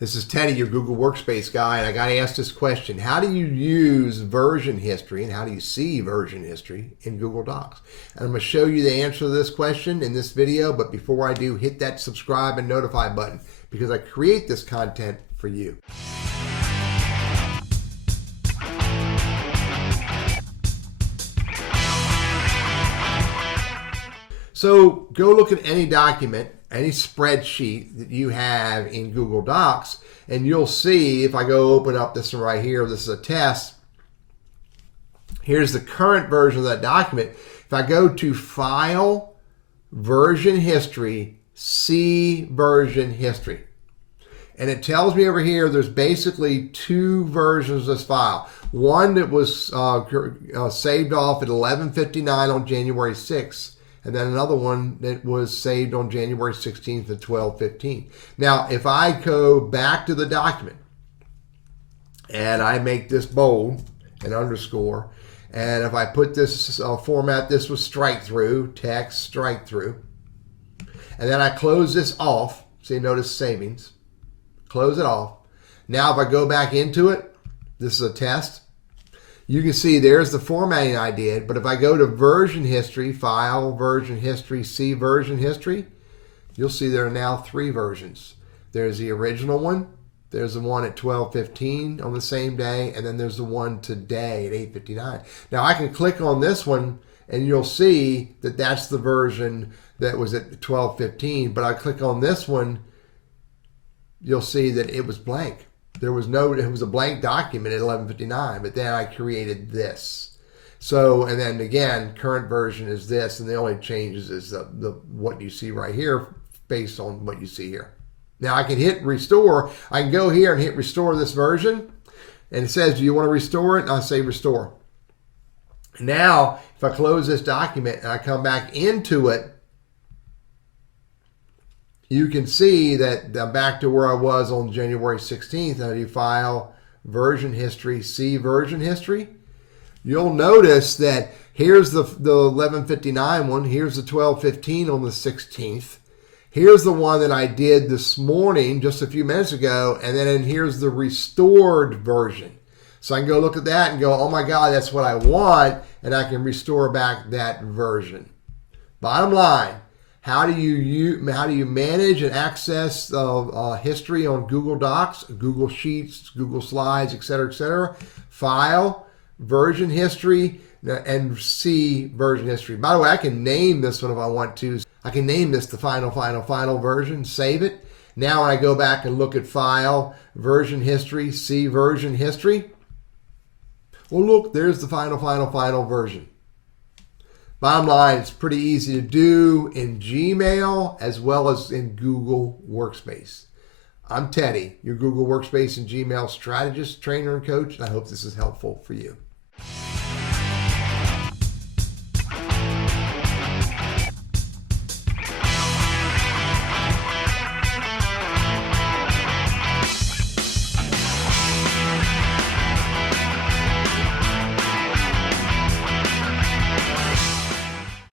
This is Teddy, your Google Workspace guy, and I got to ask this question. How do you use version history and how do you see version history in Google Docs? And I'm going to show you the answer to this question in this video, but before I do, hit that subscribe and notify button because I create this content for you. So go look at any document, any spreadsheet that you have in Google Docs, and you'll see, if I go open up this one right here, this is a test. Here's the current version of that document. If I go to File, Version History, See Version History. And it tells me over here there's basically two versions of this file. One that was saved off at 11:59 on January 6th. And then another one that was saved on January 16th at 12:15. Now, if I go back to the document and I make this bold and underscore, and if I put this, format this with strike through, text strike through, and then I close this off, see, notice savings, close it off. Now, if I go back into it, this is a test. You can see there's the formatting I did, but if I go to version history, file, version history, see version history, you'll see there are now three versions. There's the original one, there's the one at 12:15 on the same day, and then there's the one today at 8:59. Now I can click on this one and you'll see that that's the version that was at 12:15, but I click on this one, you'll see that it was blank. It was a blank document at 11:59, but then I created this. So, and then again, current version is this, and the only changes is what you see right here based on what you see here. Now I can hit restore. I can go here and hit restore this version, and it says, do you want to restore it? And I say restore. Now, if I close this document and I come back into it, you can see that I'm back to where I was on January 16th. Now, you file, version history, see version history. You'll notice that here's the 11:59 one. Here's the 12:15 on the 16th. Here's the one that I did this morning, just a few minutes ago. And then here's the restored version. So I can go look at that and go, oh my God, that's what I want. And I can restore back that version. Bottom line. How do you manage and access history on Google Docs, Google Sheets, Google Slides, etc., etc.? File, version history, and see version history. By the way, I can name this one if I want to. I can name this the final version, save it. Now when I go back and look at File, version history, see version history. Well, look, there's the final version. Bottom line, it's pretty easy to do in Gmail as well as in Google Workspace. I'm Teddy, your Google Workspace and Gmail strategist, trainer, and coach, and I hope this is helpful for you.